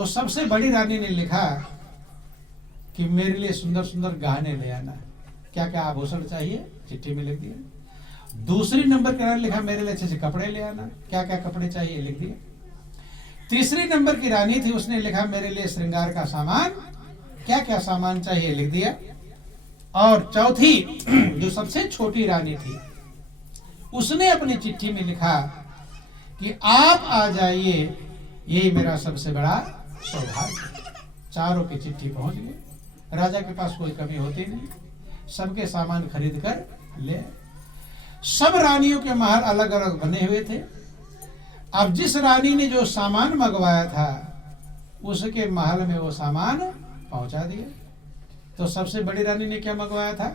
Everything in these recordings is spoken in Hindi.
तो सबसे बड़ी रानी ने लिखा कि मेरे लिए सुंदर सुंदर गहने ले आना, क्या क्या आभूषण चाहिए चिट्ठी में लिख दिया। दूसरी नंबर की रानी लिखा मेरे लिए अच्छे से कपड़े ले आना, क्या क्या कपड़े चाहिए लिख दिया। तीसरी नंबर की रानी थी, उसने लिखा मेरे लिए श्रृंगार का सामान, क्या क्या सामान चाहिए लिख दिया। और चौथी जो सबसे छोटी रानी थी, उसने अपनी चिट्ठी में लिखा कि आप आ जाइए, यही मेरा सबसे बड़ा सौभाग्य। चारों की चिट्ठी पहुंच गई। राजा के पास कोई कमी होती नहीं, सबके सामान खरीद कर ले। सब रानियों के महल अलग अलग बने हुए थे। अब जिस रानी ने जो सामान मंगवाया था उसके महल में वो सामान पहुंचा दिया। तो सबसे बड़ी रानी ने क्या मंगवाया था,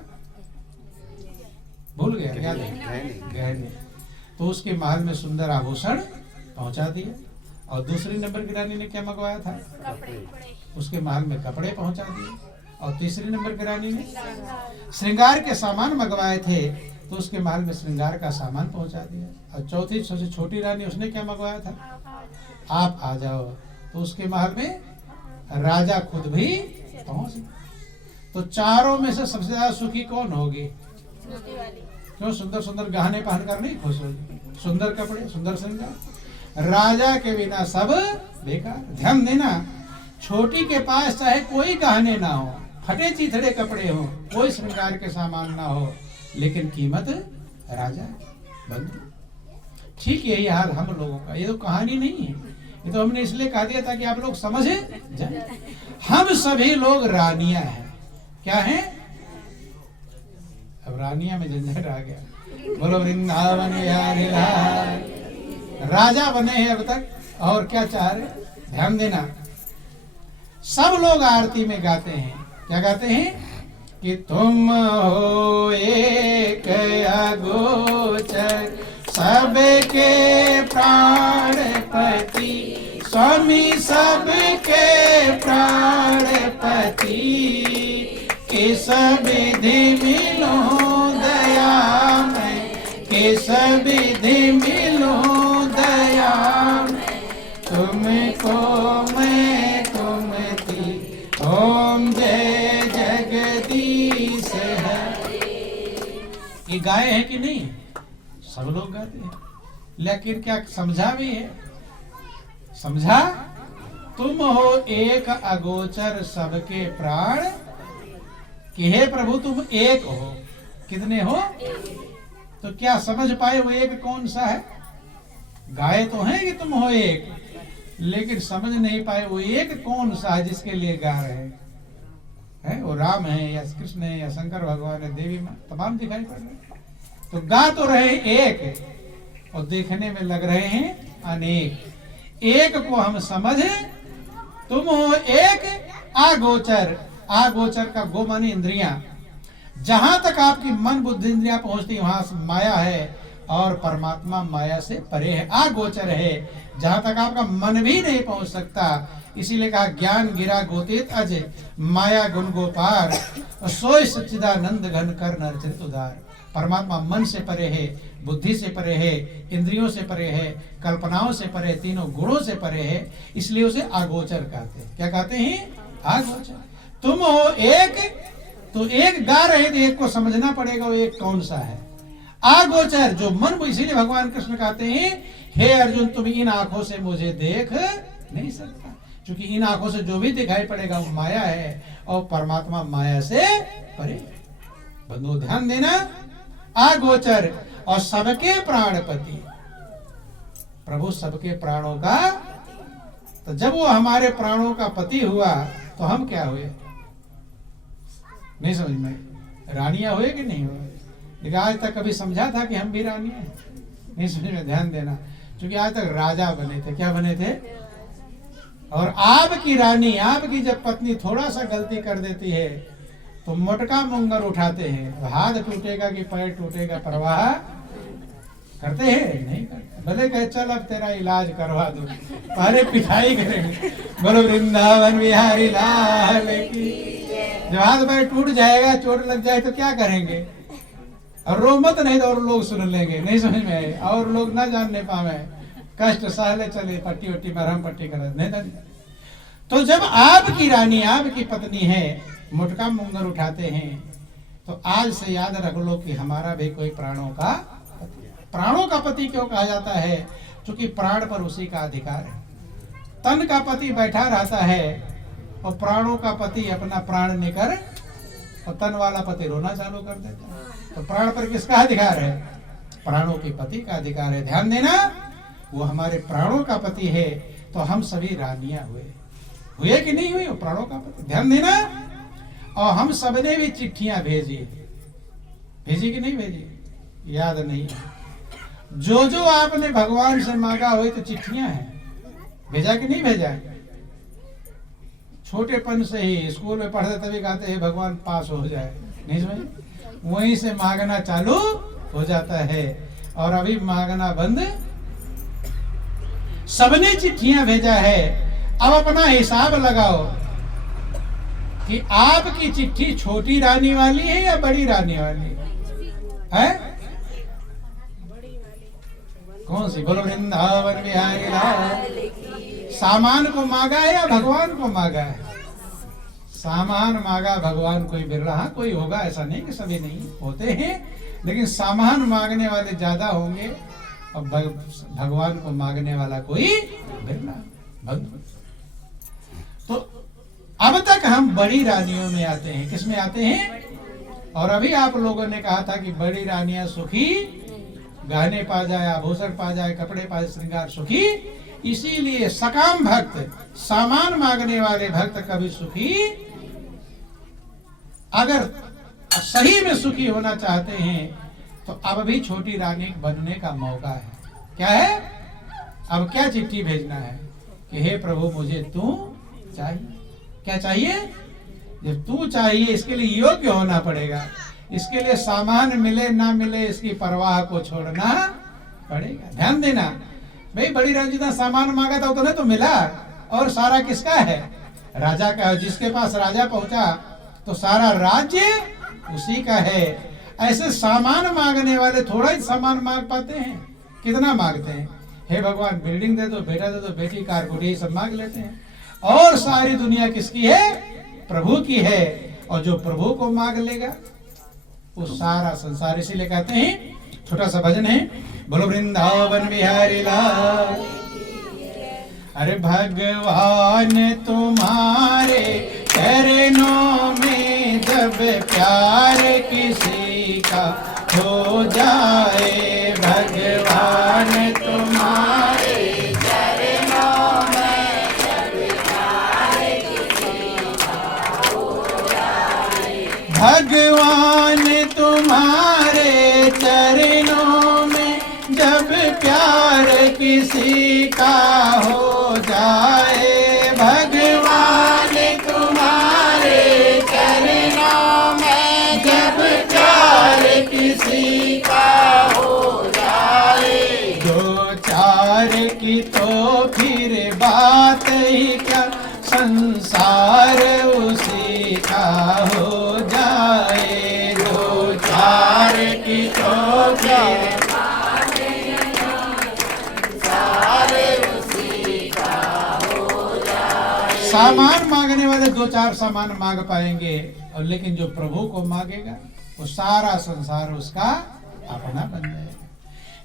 भूल गया क्या? गहने। तो उसके महल में सुंदर आभूषण पहुंचा दिए। और दूसरी नंबर की रानी ने क्या मंगवाया था, उसके महल में कपड़े पहुंचा दिए। और तीसरी नंबर की रानी ने श्रृंगार के सामान मंगवाए थे, तो उसके महल में श्रृंगार का सामान पहुंचा दिया। और चौथी सबसे छोटी रानी, उसने क्या मंगवाया था, आप आ जाओ, तो उसके महल में राजा खुद भी पहुंच गए। तो चारों में से सबसे ज्यादा सुखी कौन होगी? क्यों? सुंदर सुंदर गहने पहनकर नहीं खुश होगी, सुंदर कपड़े, सुंदर श्रृंगार। राजा के बिना सब बेकार। ध्यान देना, छोटी के पास चाहे कोई गहने ना हो, फटे चिथड़े कपड़े हो, कोई श्रृंगार के सामान ना हो, लेकिन कीमत राजा बंधु। ठीक यही हाल हम लोगों का। ये तो कहानी नहीं है, ये तो हमने इसलिए कहा दिया ताकि आप लोग समझे जाए। हम सभी लोग रानियां हैं। क्या हैं? अब रानियां में झंझट आ गया। बोलो वृंदावन बिहारी लाल। राजा बने हैं अब तक, और क्या चाह रहे? ध्यान देना, सब लोग आरती में गाते हैं। क्या गाते हैं? कि तुम हो एक अगोचर सबके प्राणपति, स्वामी सबके प्राणपति, किस विधि मिलो दया में, किस विधि मिलो दया में, तुमको मैं तुम थी, ओम जय जगदीश है। ये गाए हैं कि नहीं? सब लोग गाते हैं, लेकिन क्या समझा भी है? समझा? तुम हो एक अगोचर सबके प्राण, कि हे प्रभु तुम एक हो। कितने हो? तो क्या समझ पाए वो एक कौन सा है? गाए तो हैं कि तुम हो एक, लेकिन समझ नहीं पाए वो एक कौन सा है जिसके लिए गा रहे हैं। वो राम है या कृष्ण है या शंकर भगवान है, देवी मां, तमाम दिखाई पड़ रहे हैं। तो गा तो रहे एक और देखने में लग रहे हैं अनेक। एक को हम समझे, तुम हो एक आगोचर। आगोचर का गो माने इंद्रियां। जहां तक आपकी मन बुद्धि इंद्रियां पहुंचती वहां माया है, और परमात्मा माया से परे है, आगोचर है, जहां तक आपका मन भी नहीं पहुंच सकता। इसीलिए कहा ज्ञान गिरा गोतीत अज, माया गुण गोपार, सोई सच्चिदानंद घन कर नर चरित उदार। परमात्मा मन से परे है, बुद्धि से परे है, इंद्रियों से परे है, कल्पनाओं से परे, तीनों गुणों से परे है, इसलिए उसे आगोचर कहते हैं। क्या कहते हैं? आगोचर। तुम हो एक, तो एक गा रहे थे, एक को समझना पड़ेगा वो एक कौन सा है। आगोचर जो मन, इसीलिए भगवान कृष्ण कहते हैं हे अर्जुन तुम इन आंखों से मुझे देख नहीं सकता, क्योंकि इन आंखों से जो भी दिखाई पड़ेगा वो माया है, और परमात्मा माया से परे। बंधु ध्यान देना, आगोचर और सबके प्राणपति, प्रभु सबके प्राणों का। तो जब वो हमारे प्राणों का पति हुआ तो हम क्या हुए? नहीं समझ में? रानियां हुए कि नहीं हुए? लेकिन आज तक कभी समझा था कि हम भी रानियां हैं? नहीं समझ में? ध्यान देना, क्योंकि आज तक राजा बने थे। क्या बने थे? और आपकी रानी, आपकी जब पत्नी थोड़ा सा गलती कर देती है तो मोटका मुंगर उठाते हैं। हाथ टूटेगा कि पैर टूटेगा परवाह करते हैं? नहीं करते। भले कहे चल अब तेरा इलाज करवा दो, पहले पिटाई करेंगे। बोलो वृंदावन बिहारी लाल की। जब हाथ पैर टूट जाएगा, चोट लग जाए तो क्या करेंगे? और रो मत, नहीं तो और लोग सुन लेंगे। नहीं समझ में आए? और लोग ना जानने पावे, कष्ट सहले चले, पट्टी वट्टी मरहम पट्टी कर नहीं। तो जब आपकी रानी, आपकी पत्नी है, मुटका मुंगर उठाते हैं, तो आज से याद रख लो कि हमारा भी कोई प्राणों का पति है। प्राणों का पति क्यों कहा जाता है? क्योंकि प्राण पर उसी का अधिकार है। तन का पति बैठा रहता है और प्राणों का पति अपना प्राण लेकर और तन वाला पति रोना चालू कर देता है। तो प्राण पर किसका अधिकार है? प्राणों के पति का अधिकार है। ध्यान देना, वो हमारे प्राणों का पति है। तो हम सभी रानियां हुए कि नहीं हुए? वो प्राणों का पति। ध्यान देना। और हम सबने भी चिट्ठियां भेजी कि नहीं भेजी? याद नहीं है। जो आपने भगवान से मांगा हुई तो चिट्ठियां हैं, भेजा कि नहीं भेजा? छोटेपन से ही स्कूल में पढ़ते तभी कहते हैं भगवान पास हो जाए, नहीं समझे? वहीं से मांगना चालू हो जाता है और अभी मांगना बंद। सबने चिट्ठियां भेजा है। अब अपना हिसाब लगाओ कि आपकी चिट्ठी छोटी रानी वाली है या बड़ी रानी वाली है? कौन सी? बोलो वृंदावन बिहारी लाल। सामान को मांगा है या भगवान को मांगा है? सामान मांगा, भगवान कोई बिरला। हाँ, कोई होगा, ऐसा नहीं कि सभी नहीं होते हैं, लेकिन सामान मांगने वाले ज्यादा होंगे और भगवान को मांगने वाला कोई बिरला। तो अब तक हम बड़ी रानियों में आते हैं। किस में आते हैं? और अभी आप लोगों ने कहा था कि बड़ी रानियां सुखी, गहने पा जाए, आभूषण पा जाए, कपड़े पा जाए, श्रृंगार सुखी। इसीलिए सकाम भक्त, सामान मांगने वाले भक्त कभी सुखी, अगर सही में सुखी होना चाहते हैं तो अब भी छोटी रानी बनने का मौका है। क्या है? अब क्या चिट्ठी भेजना है कि हे प्रभु मुझे तू चाहिए। क्या चाहिए? जब तू चाहिए, इसके लिए योग्य होना पड़ेगा। इसके लिए सामान मिले ना मिले इसकी परवाह को छोड़ना पड़ेगा। ध्यान देना भाई, बड़ी रानी ने सामान मांगा था उतना तो मिला, और सारा किसका है? राजा का। जिसके पास राजा पहुंचा तो सारा राज्य उसी का है। ऐसे सामान मांगने वाले थोड़ा ही सामान मांग पाते हैं। कितना मांगते हैं? हे भगवान बिल्डिंग दे दो, बेटा दे दो, बेटी, कार, गुड़ी, सब मांग लेते हैं। और सारी दुनिया किसकी है? प्रभु की है। और जो प्रभु को मांग लेगा वो सारा संसार। इसीलिए कहते हैं, छोटा सा भजन है, बोलो वृंदावन बिहारी लाल। अरे भगवान तुम्हारे चरणों में जब प्यार किसी का हो जाए, भगवान तुम्हारे चरणों में जब प्यार किसी का हो जाए, भगवान तुम्हारे चरणों में जब प्यार किसी का हो जाए, भगवान तुम्हारे चरणों में जब प्यार किसी का हो जाए, दो चार की तो फिर बात ही क्या, संसार उसी का हो जाए, दो चार की तो फिर सामान मांगने वाले दो चार सामान मांग पाएंगे, और लेकिन जो प्रभु को मांगेगा वो सारा संसार उसका अपना बन जाएगा।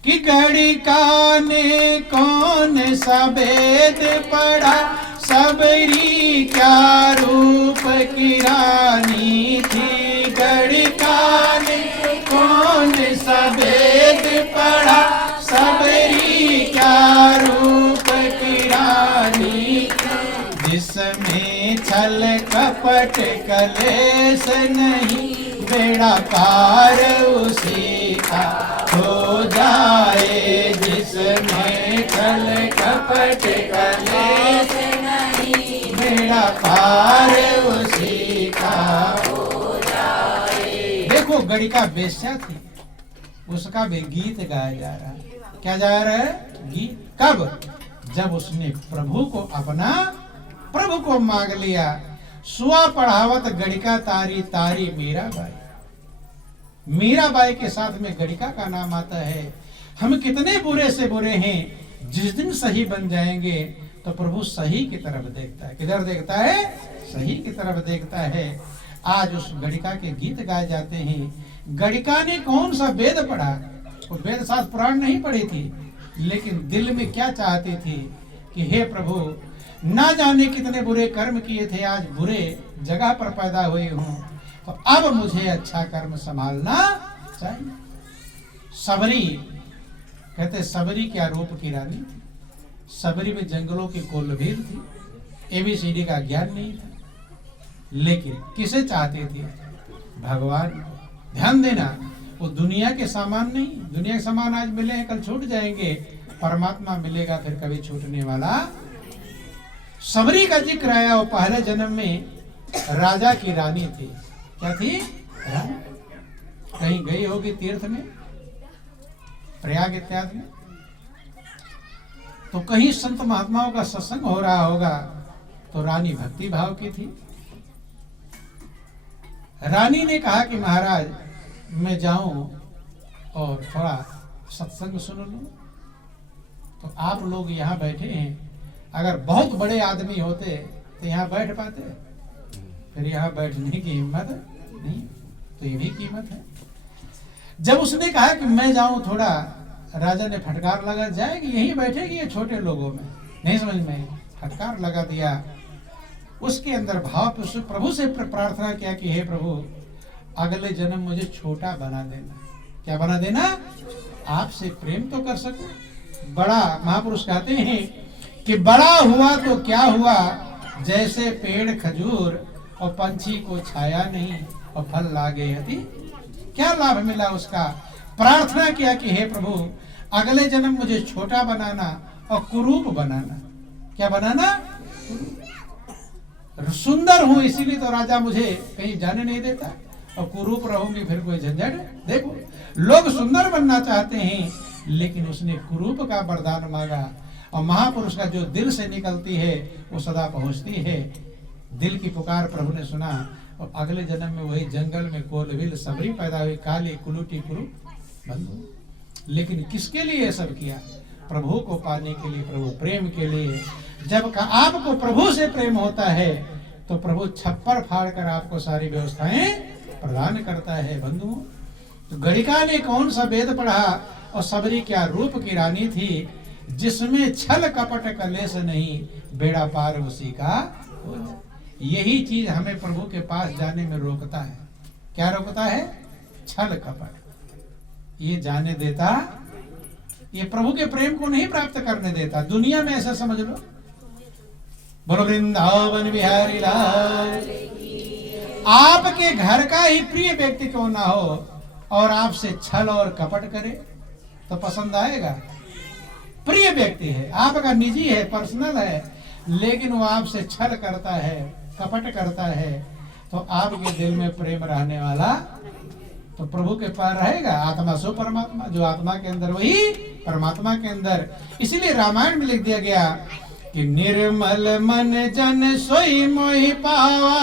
कि गणिका ने कौन सा वेद पढ़ा, सबरी क्या रूप की रानी थी, गणिका ने कौन सा वेद पढ़ा, सबरी क्या रूप की रानी थी, जिसमें छल कपट कलेश नहीं, बेड़ा पार उसी का हो जाए, जिसमें छल कपट कलेश नहीं, बेड़ा पार उसी का हो जाए। देखो गणिका वेश्या थी, उसका भी गीत गाया जा रहा है। क्या जा रहा है? गीत। कब? जब उसने प्रभु को अपना, प्रभु को मांग लिया। सुआ पढ़ावत गणिका तारी, तारी मीराबाई। मीराबाई के साथ में गणिका का नाम आता है। हम कितने बुरे से बुरे हैं, जिस दिन सही बन जाएंगे तो प्रभु सही की तरफ देखता है। किधर देखता है? सही की तरफ देखता है। आज उस गणिका के गीत गाए जाते हैं। गणिका ने कौन सा वेद पढ़ा? वो वेद शास्त्र पुराण नहीं पढ़ी थी, लेकिन दिल में क्या चाहती थी कि हे प्रभु, ना जाने कितने बुरे कर्म किए थे, आज बुरे जगह पर पैदा हुई हूं, तो अब मुझे अच्छा कर्म संभालना चाहिए। सबरी, कहते सबरी क्या रूप की रानी थी। सबरी में जंगलों की कोलभीर थी, एबीसीडी का ज्ञान नहीं था, लेकिन किसे चाहती थी? भगवान। ध्यान देना, वो दुनिया के सामान नहीं। दुनिया के सामान आज मिले हैं, कल छूट जाएंगे। परमात्मा मिलेगा फिर कभी छूटने वाला। सबरी का जिक्र आया, वो पहले जन्म में राजा की रानी थी। क्या थी? रानी। कहीं गई होगी तीर्थ में, प्रयाग इत्यादि में, तो कहीं संत महात्माओं का सत्संग हो रहा होगा, तो रानी भक्ति भाव की थी। रानी ने कहा कि महाराज, मैं जाऊं और थोड़ा सत्संग सुन लूं। तो आप लोग यहाँ बैठे हैं, अगर बहुत बड़े आदमी होते तो यहाँ बैठ पाते? फिर यहाँ बैठने की हिम्मत नहीं, तो ये भी कीमत है। जब उसने कहा कि मैं जाऊं थोड़ा, राजा ने फटकार लगा, जाएगी यहीं बैठेगी ये छोटे लोगों में, नहीं समझ में, फटकार लगा दिया। उसके अंदर भाव, प्रभु से प्रार्थना किया कि हे प्रभु, अगले जन्म मुझे छोटा बना देना। क्या बना देना? आपसे प्रेम तो कर सकूं। बड़ा, महापुरुष कहते हैं कि बड़ा हुआ तो क्या हुआ, जैसे पेड़ खजूर और पंछी को छाया नहीं और फल लागे यदि, क्या लाभ मिला उसका? प्रार्थना किया कि हे प्रभु, अगले जन्म मुझे छोटा बनाना और कुरूप बनाना। क्या बनाना? सुंदर हूं इसीलिए तो राजा मुझे कहीं जाने नहीं देता, और कुरूप रहूंगी फिर कोई झंझट। देखो, लोग सुंदर बनना चाहते हैं, लेकिन उसने कुरूप का वरदान मांगा, और महापुरुष का जो दिल से निकलती है वो सदा पहुंचती है। दिल की पुकार प्रभु ने सुना, और अगले जन्म में वही जंगल में कोलविल सबरी पैदा हुई, काली कुलूटी कुरूप बंधु। लेकिन किसके लिए ये सब किया? प्रभु को पाने के लिए, प्रभु प्रेम के लिए। जब आपको प्रभु से प्रेम होता है तो प्रभु छप्पर फाड़ कर आपको सारी व्यवस्थाएं प्रदान करता है। बंधुओं, तो गणिका ने कौन सा वेद पढ़ा, और सबरी क्या रूप की रानी थी, जिसमें छल कपट कलेश नहीं, बेड़ा पार उसी का हो जाए। यही चीज हमें प्रभु के पास जाने में रोकता है। क्या रोकता है? छल कपट। ये जाने देता, ये प्रभु के प्रेम को नहीं प्राप्त करने देता। दुनिया में ऐसा समझ लो। बोलो वृंदावन बिहारी लाल। आपके घर का ही प्रिय व्यक्ति क्यों ना हो, और आपसे छल और कपट करे, तो पसंद आएगा? प्रिय व्यक्ति है, आपका निजी है, पर्सनल है, लेकिन वो आपसे छल करता है, कपट करता है, तो आपके दिल में प्रेम रहने वाला तो प्रभु के पास रहेगा। आत्मा सो परमात्मा, जो आत्मा के अंदर वही परमात्मा के अंदर। इसीलिए रामायण में लिख दिया गया कि निर्मल मन जन सोई मोहि पावा,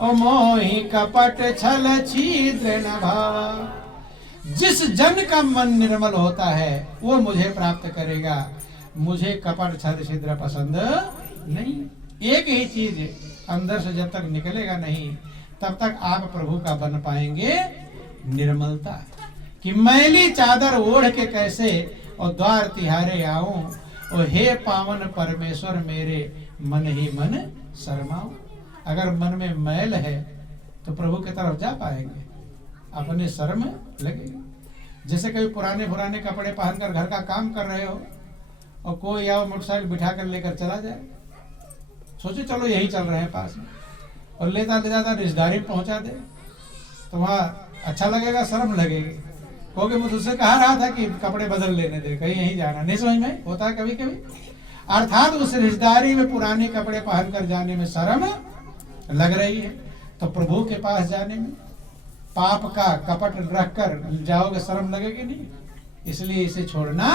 ओ मोहि कपट छल छिद्र न भावा। जिस जन का मन निर्मल होता है वो मुझे प्राप्त करेगा, मुझे कपट छल छिद्र पसंद नहीं। एक ही चीज अंदर से जब तक निकलेगा नहीं, तब तक आप प्रभु का बन पाएंगे निर्मलता। कि मैली चादर ओढ़ के कैसे और द्वार तिहारे आऊं, और हे पावन परमेश्वर मेरे मन ही मन शर्माऊं। अगर मन में मैल है तो प्रभु की तरफ जा पाएंगे, अपने शर्म लगेगी। जैसे कभी पुराने कपड़े पहनकर घर का काम कर रहे हो, और कोई आओ मोटरसाइकिल बिठा कर लेकर चला जाए, सोचो चलो यही चल रहे हैं पास में, और लेता रिश्तेदारी में पहुंचा दे, तो वहाँ अच्छा लगेगा? शर्म लगेगी। क्योंकि मैं तुझसे कहा रहा था कि कपड़े बदल लेने दे, कहीं यहीं जाना। नहीं समझ में होता है कभी कभी। अर्थात उस रिश्तेदारी में पुराने कपड़े पहनकर जाने में शर्म लग रही है, तो प्रभु के पास जाने में पाप का कपट रखकर जाओगे, शर्म लगेगी नहीं। इसलिए इसे छोड़ना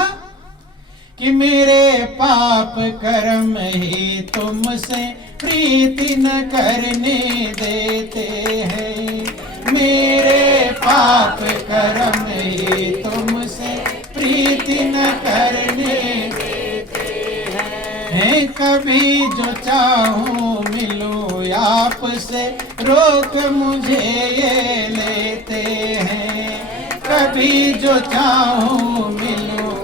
कि मेरे पाप कर्म ही तुमसे प्रीति न करने देते हैं। मेरे पाप कर्म ही तुमसे प्रीति न करने देते हैं। मैं कभी जो चाहूं मिलूं आपसे, रोक मुझे ये लेते हैं। कभी जो चाहूं मिलूं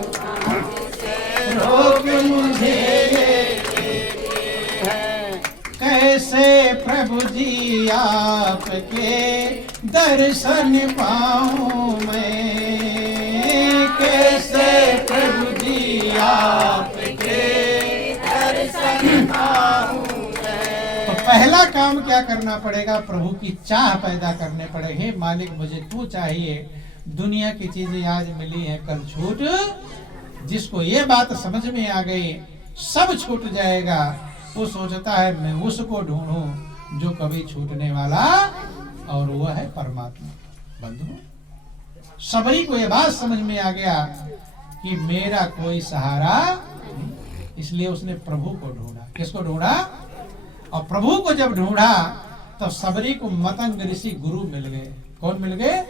रोक मुझे ये लेते हैं। कैसे प्रभु जी आपके दर्शन पाऊं मैं, कैसे प्रभु जी आपके दर्शन पाऊं मैं। तो पहला काम क्या करना पड़ेगा, प्रभु की चाह पैदा करने पड़े। हे मालिक मुझे तू चाहिए, दुनिया की चीजें आज मिली है कल छूट। जिसको ये बात समझ में आ गई सब छूट जाएगा, वो सोचता है मैं उसको ढूंढूं जो कभी छूटने वाला, और वो है परमात्मा। बंधु सबरी को ये बात समझ में आ गया कि मेरा कोई सहारा, इसलिए उसने प्रभु को ढूंढा। किसको ढूंढा? और प्रभु को जब ढूंढा तो सबरी को मतंग ऋषि गुरु मिल गए। कौन मिल गए?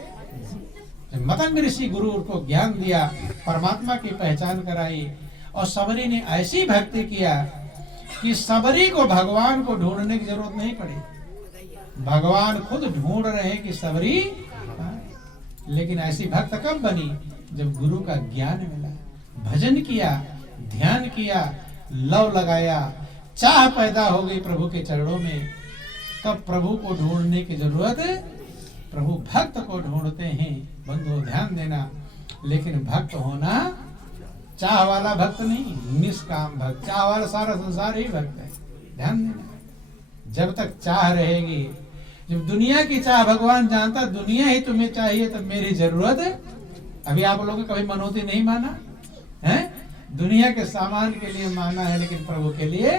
मतंग ऋषि गुरु को ज्ञान दिया, परमात्मा की पहचान कराई, और सबरी ने ऐसी भक्ति किया कि सबरी को भगवान को ढूंढने की जरूरत नहीं पड़ी। भगवान खुद ढूंढ रहे हैं कि सबरी। लेकिन ऐसी भक्त कब बनी? जब गुरु का ज्ञान मिला, भजन किया, ध्यान किया, लव लगाया, चाह पैदा हो गई प्रभु के चरणों में। तब प्रभु को ढूंढने की जरूरत, प्रभु भक्त को ढूंढते हैं। बंधु ध्यान देना, लेकिन भक्त होना चाह वाला भक्त नहीं, निष्काम भक्त। चाह वाला सारा संसार ही भक्त है। ध्यान देना, जब तक चाह रहेगी, जब दुनिया की चाह भगवान जानता दुनिया ही तुम्हें चाहिए तो मेरी जरूरत है। अभी आप लोगों ने कभी मनोती नहीं माना है, दुनिया के सामान के लिए माना है, लेकिन प्रभु के लिए।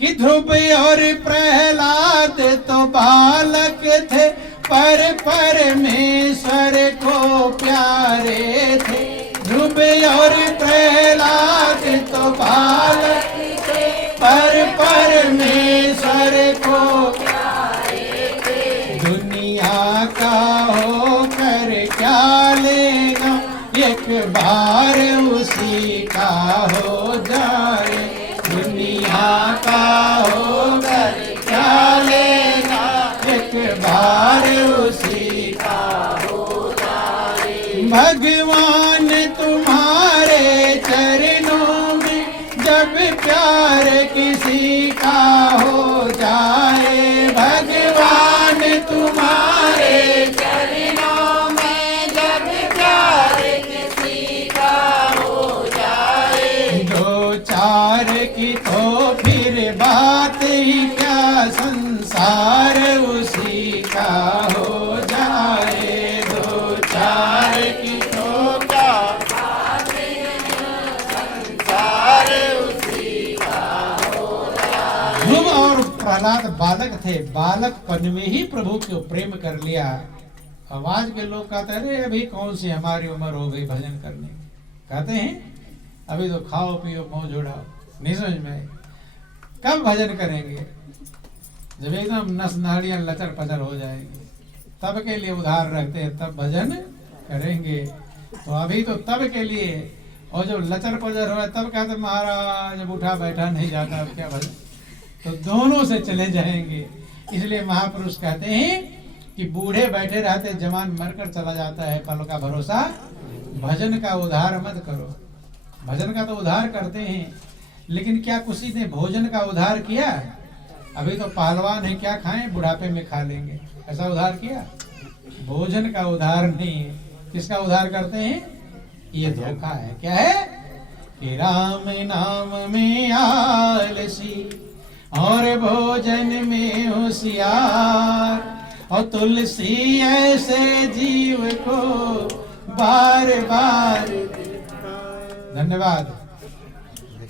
कि ध्रुव और प्रहलाद तो बालक थे, पर परमेश्वर को प्यारे थे। ध्रुव और प्रहलाद तो बालक थे, पर परमेश्वर को प्यारे थे। दुनिया का होकर क्या लेगा, एक बार उसी का हो जाए। दुनिया का होकर क्या लेगा, एक बार उसी का हो जाए। भगवान तुम्हारे चरणों में जब प्यार किसी का हो जाए। भगवान तुम्हारे चरणों में जब प्यार किसी का हो जाए। दो चार की तो फिर बात ही क्या, संसार उसी का हो जाए। दो चार की तो क्या बात ही, संसार उसी का हो जाए। ध्रुव और प्रहलाद बालक थे, बालकपन में ही प्रभु को प्रेम कर लिया। आवाज के लोग कहते हैं अरे अभी कौन सी हमारी उम्र हो गई भजन करने की। कहते हैं अभी तो खाओ पियो मौज उड़ाओ। नहीं समझ में, कब भजन करेंगे? जब एकदम नस नाड़ियां लचर पचर हो जाएंगे, तब के लिए उधार रखते हैं, तब भजन करेंगे। तो अभी तो तब के लिए, और जब लचर पचर हो तब कहते महाराज जब उठा बैठा नहीं जाता अब क्या भजन। तो दोनों से चले जाएंगे। इसलिए महापुरुष कहते हैं कि बूढ़े बैठे रहते, जवान मरकर चला जाता है, पल का भरोसा। भजन का उधार मत करो। भजन का तो उधार करते हैं, लेकिन क्या किसी ने भोजन का उधार किया? अभी तो पहलवान है, क्या खाएं, बुढ़ापे में खा लेंगे, ऐसा उधार किया? भोजन का उधार नहीं है। किसका उधार करते हैं? ये धोखा है। क्या है? कि राम नाम में आलसी और भोजन में होशियार, और तुलसी ऐसे जीव को बार बार। धन्यवाद।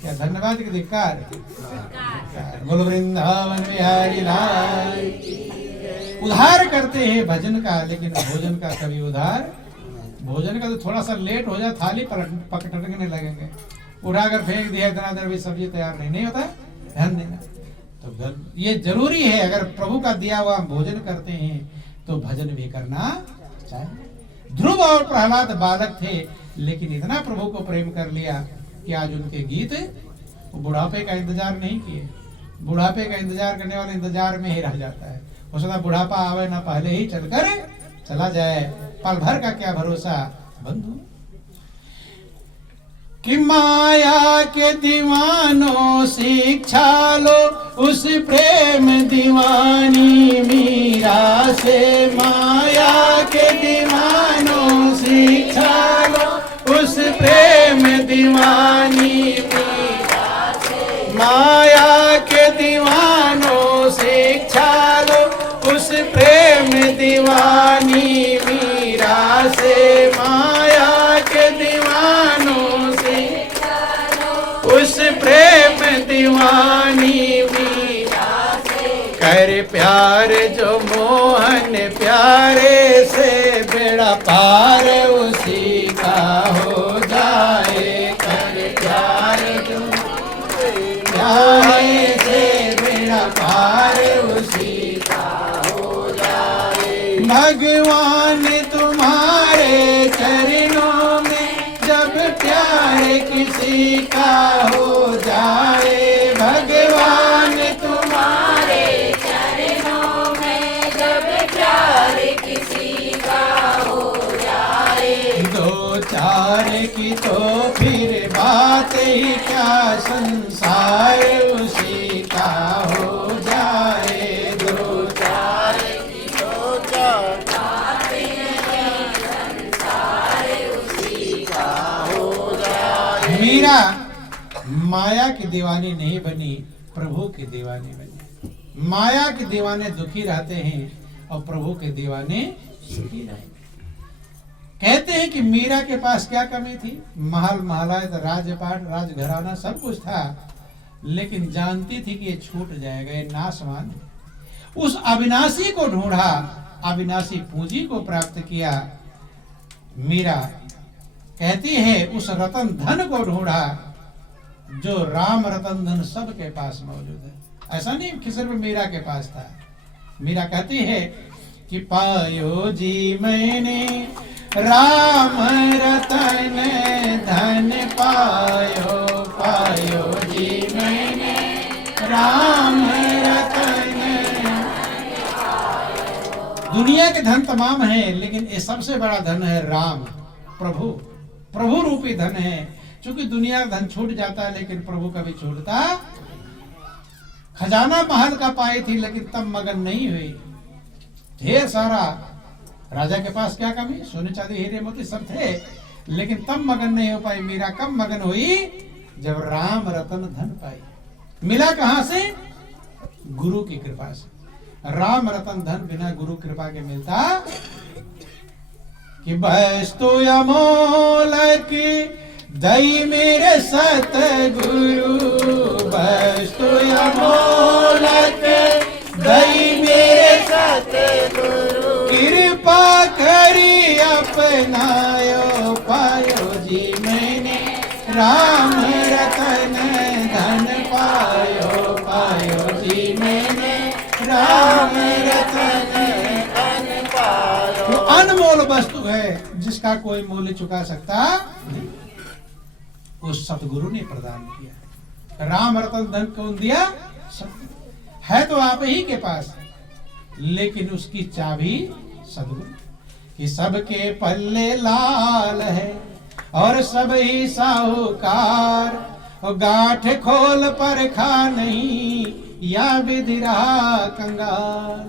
क्या धन्यवाद की धिक्कार। बोल वृंदावन बिहारी लाल। उधार करते हैं भजन का, लेकिन भोजन का कभी उधार। भोजन का तो थोड़ा सा लेट हो जाए, थाली पकड़ने लगेंगे, उठाकर फेंक दिया, इतना देर भी सब्जी तैयार नहीं होता। ध्यान देना। तो ये जरूरी है, अगर प्रभु का दिया हुआ हम भोजन करते हैं तो भजन भी करना चाहिए। ध्रुव और प्रहलाद बालक थे, लेकिन इतना प्रभु को प्रेम कर लिया कि आज उनके गीत वो बुढ़ापे का इंतजार नहीं किए। बुढ़ापे का इंतजार करने वाला इंतजार में ही रह जाता है। हो सकता बुढ़ापा आवे ना पहले ही चलकर चला जाए, पल भर का क्या भरोसा बंधु। कि माया के दीवानों शिक्षा लो उस प्रेम दीवानी मीरा से। माया के दीवानों शिक्षा लो उस प्रेम दीवानी मीरा से। माया के दीवानों शिक्षा लो उस प्रेम दीवानी मीरा से। माया के दीवानों उस प्रेम दीवानी मीरा से। कर प्यार जो मोहन प्यारे से, बेड़ा पार उसी का हो जाए। कर प्यार जो प्यारे से, बेड़ा पार उसी का हो जाए। भगवान तुम्हारे चरणों में जब प्यार किसी का हो जाए। भगवान तुम्हारे चरणों में जब प्यार किसी का हो जाए। दो चार की तो फिर बात ही क्या, संसार उसी का हो जाए। दो चार की तो क्या बात ही क्या, संसार उसी का हो जाए। मीरा माया की दीवानी नहीं बनी, प्रभु की दीवानी बनी। माया के दीवाने दुखी रहते हैं और प्रभु के दीवाने सुखी रहते। कहते हैं कि मीरा के पास क्या कमी थी? महल महलायत, राजपाट, राजघराना सब कुछ था, लेकिन जानती थी कि ये छूट जाएगा, ये नाशवान। उस अविनाशी को ढूंढा, अविनाशी पूंजी को प्राप्त किया। मीरा कहती है उस रतन धन को ढूंढा जो राम रतन धन सबके पास मौजूद है। ऐसा नहीं कि सिर्फ मीरा के पास था। मीरा कहती है कि पायो जी मैंने राम रतन धन पायो। पायो जी मैंने राम रतन। दुनिया के धन तमाम है, लेकिन ये सबसे बड़ा धन है राम, प्रभु। प्रभु रूपी धन है। क्योंकि दुनिया का धन छूट जाता है, लेकिन प्रभु कभी छूटता। खजाना महल का पाई थी, लेकिन तब मगन नहीं हुई। ढेर सारा राजा के पास क्या कमी, सोने चांदी हीरे मोती सब थे, लेकिन तब मगन नहीं हो पाई। मीरा कब मगन हुई? जब राम रतन धन पाई। मिला कहां से? गुरु की कृपा से। राम रतन धन बिना गुरु कृपा के मिलता कि वस्तु अमोलक दई मेरे सतगुरु। वस्तु अमोलक दई मेरे सतगुरु। कृपा करी अपनायो। पायो जी मैंने राम रतन धन पायो। पायो जी मैंने राम रतन धन पायो। तो अनमोल वस्तु है जिसका कोई मूल्य चुका सकता नहीं, उस सतगुरु ने प्रदान किया। राम रतन धन कौन दिया? सतगुरु। है तो आप ही के पास, लेकिन उसकी चाबी सतगुरु। कि सबके पल्ले लाल है और सब ही साहूकार, और गांठ खोल पर खा नहीं या विधि रहा कंगाल।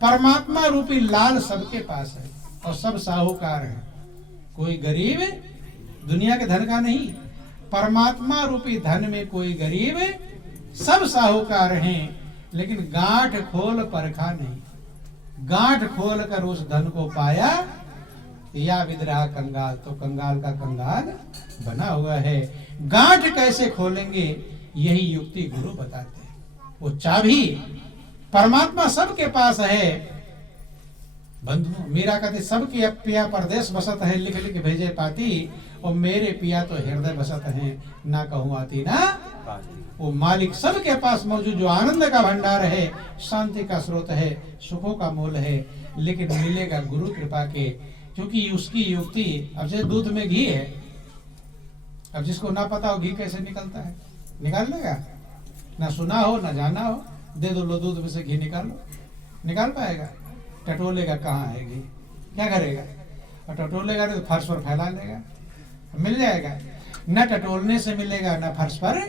परमात्मा रूपी लाल सबके पास है और सब साहूकार है। कोई गरीब दुनिया के धन का नहीं, परमात्मा रूपी धन में कोई गरीब, सब साहूकार हैं, लेकिन गांठ खोल परखा नहीं। गांठ खोल कर उस धन को पाया या विद्राह कंगाल, तो कंगाल का कंगाल बना हुआ है। गांठ कैसे खोलेंगे, यही युक्ति गुरु बताते हैं। वो चाबी परमात्मा सबके पास है। बंधु मीरा कहते सबके पिया परदेश बसत है, लिख लिख भेजे पाती, और मेरे पिया तो हृदय बसत है, ना कहूँ आती ना। वो मालिक सबके पास मौजूद, जो आनंद का भंडार है, शांति का स्रोत है, सुखों का मूल है, लेकिन मिलेगा गुरु कृपा के। क्योंकि उसकी युक्ति, अब जैसे दूध में घी है, अब जिसको ना पता हो घी कैसे निकलता है, निकाल लेगा? ना सुना हो ना जाना हो, दे दो लो दूध में से घी निकालो, निकाल पाएगा? टटोलेगा कहाँ है घी? क्या करेगा? और टटोलेगा तो फर्श पर फैला लेगा, मिल जाएगा? न टटोलने से मिलेगा न फर्श पर।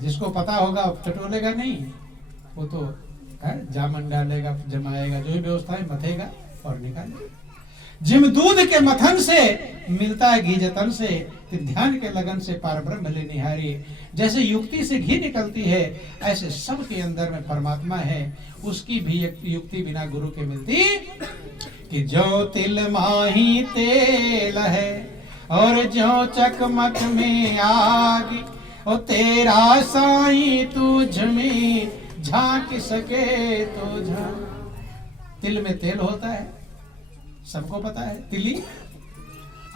जिसको पता होगा टटोलेगा नहीं, वो तो जामन डालेगा, जमाएगा, जो भी व्यवस्था है मथेगा और निकालेगा। जिम दूध के मथन से मिलता है घी जतन से, ध्यान के लगन से पार ब्रह्म ले निहारी। जैसे युक्ति से घी निकलती है, ऐसे सबके अंदर में परमात्मा है, उसकी भी युक्ति बिना गुरु के मिलती। कि जो तिल माही तेल है और जो चकमक में आग, और तेरा साई तुझ में झांक सके तो झांक। तिल में तेल होता है, सबको पता है, तिली।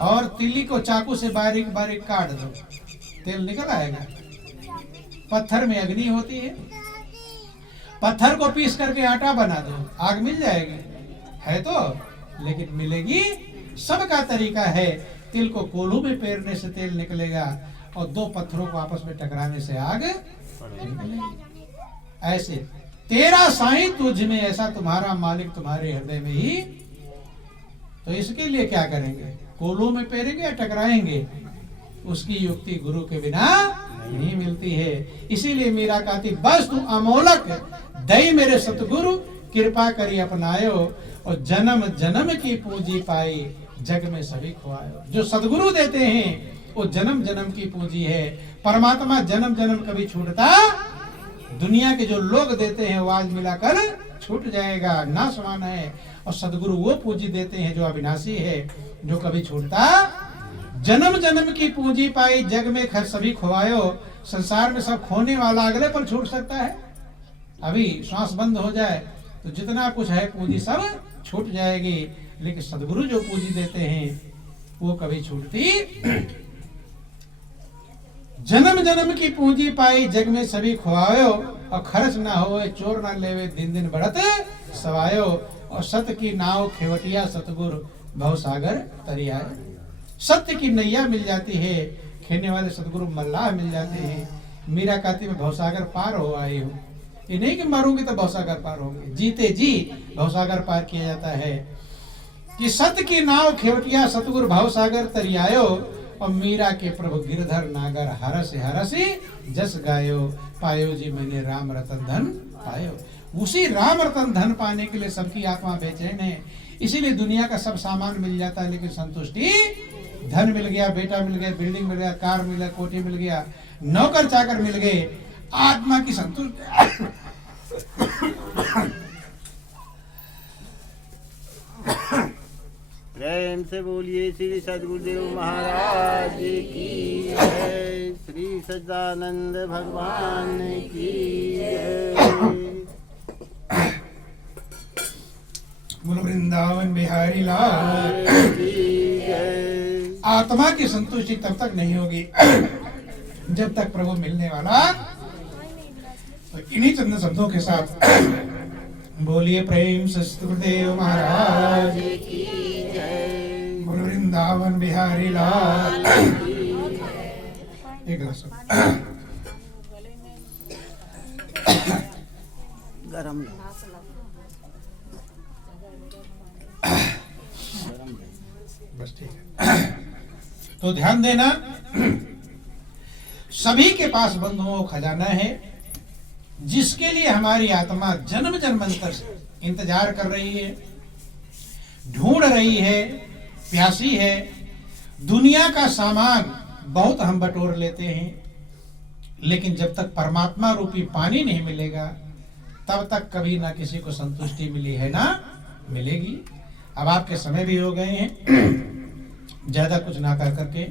और तिली को चाकू से बारीक बारीक काट दो, तेल निकल आएगा। पत्थर में अग्नि होती है, पत्थर को पीस करके आटा बना दो, आग मिल जाएगी, है तो, लेकिन मिलेगी। सबका तरीका है, तिल को कोल्हू में पेरने से तेल निकलेगा, और दो पत्थरों को आपस में टकराने से आग निकलेगी। ऐसे तेरा साईं तुझ में, ऐसा तुम्हारा मालिक तुम्हारे हृदय में ही। तो इसके लिए क्या करेंगे? कोल्हू में पेरेंगे या टकराएंगे? उसकी युक्ति गुरु के बिना नहीं मिलती है। इसीलिए मीरा कहती, बस तू अमोलक दई मेरे सतगुरु, कृपा करी अपनायो, और जन्म जन्म की पूंजी पाई, जग में सभी खोआयो। जो सदगुरु देते हैं वो जन्म जन्म की पूंजी है। परमात्मा जन्म जन्म कभी छूटता, दुनिया के जो लोग देते हैं वो आज मिलाकर छूट जाएगा, नाशवान है। और सदगुरु वो पूंजी देते हैं जो अविनाशी है, जो कभी छूटता। जन्म जन्म की पूंजी पाई, जग में खर सभी खोआयो। संसार में सब खोने वाला अगले पर छूट सकता है। अभी श्वास बंद हो जाए तो जितना कुछ है पूंजी सब छूट जाएगी, लेकिन सदगुरु जो पूंजी देते हैं वो कभी छूटती। जन्म जन्म की पूंजी पाई, जग में सभी खोआयो, और खर्च ना होए चोर ना लेवे, दिन दिन बढ़त सवायो। और सत्य की नाव खेवटिया, सतगुरु भवसागर तरियाए। सत्य की नैया मिल जाती है, खेने वाले सतगुरु मल्लाह मिल जाते हैं। मीरा कहती मैं भवसागर पार हो आई हूँ। ये नहीं कि मरूंगी तो भवसागर पार होंगे, जीते जी भवसागर पार किया जाता है। कि सत्य की नाव खेवटिया, सतगुरु भवसागर तरियायो। और मीरा के प्रभु गिरधर नागर, हरसी जस गायो। पायो जी मैंने राम रतन धन पायो। उसी राम रतन धन पाने के लिए सबकी आत्मा बेचैन है। इसीलिए दुनिया का सब सामान मिल जाता है, लेकिन संतुष्टि, धन मिल गया, बेटा मिल गया, बिल्डिंग मिल गया, कार मिल गया, कोठी मिल गया, नौकर चाकर मिल गए, आत्मा की संतुष्टि। प्रेम से बोलिए श्री सद्गुरुदेव महाराज की जय, श्री सच्चिदानंद भगवान की जय। बोलो वृंदावन बिहारी लाल की जय। आत्मा की संतुष्टि तब तक नहीं होगी जब तक प्रभु मिलने वाला। तो इन्हीं चंद शब्दों के साथ बोलिए प्रेम से सद्गुरुदेव महाराज की जय। बोलो वृंदावन बिहारी लाल। एक गिलास गरम बस ठीक है। तो ध्यान देना, सभी के पास बंधुओं खजाना है, जिसके लिए हमारी आत्मा जन्म जन्मांतर से इंतजार कर रही है, ढूंढ रही है, प्यासी है। दुनिया का सामान बहुत हम बटोर लेते हैं, लेकिन जब तक परमात्मा रूपी पानी नहीं मिलेगा तब तक कभी ना किसी को संतुष्टि मिली है ना मिलेगी। अब आपके समय भी हो गए हैं, ज्यादा कुछ ना कर करके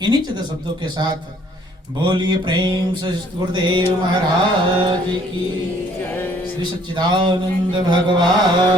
इन्हीं चंद शब्दों के साथ बोलिए प्रेम से गुरुदेव महाराज की, श्री सच्चिदानंद भगवान।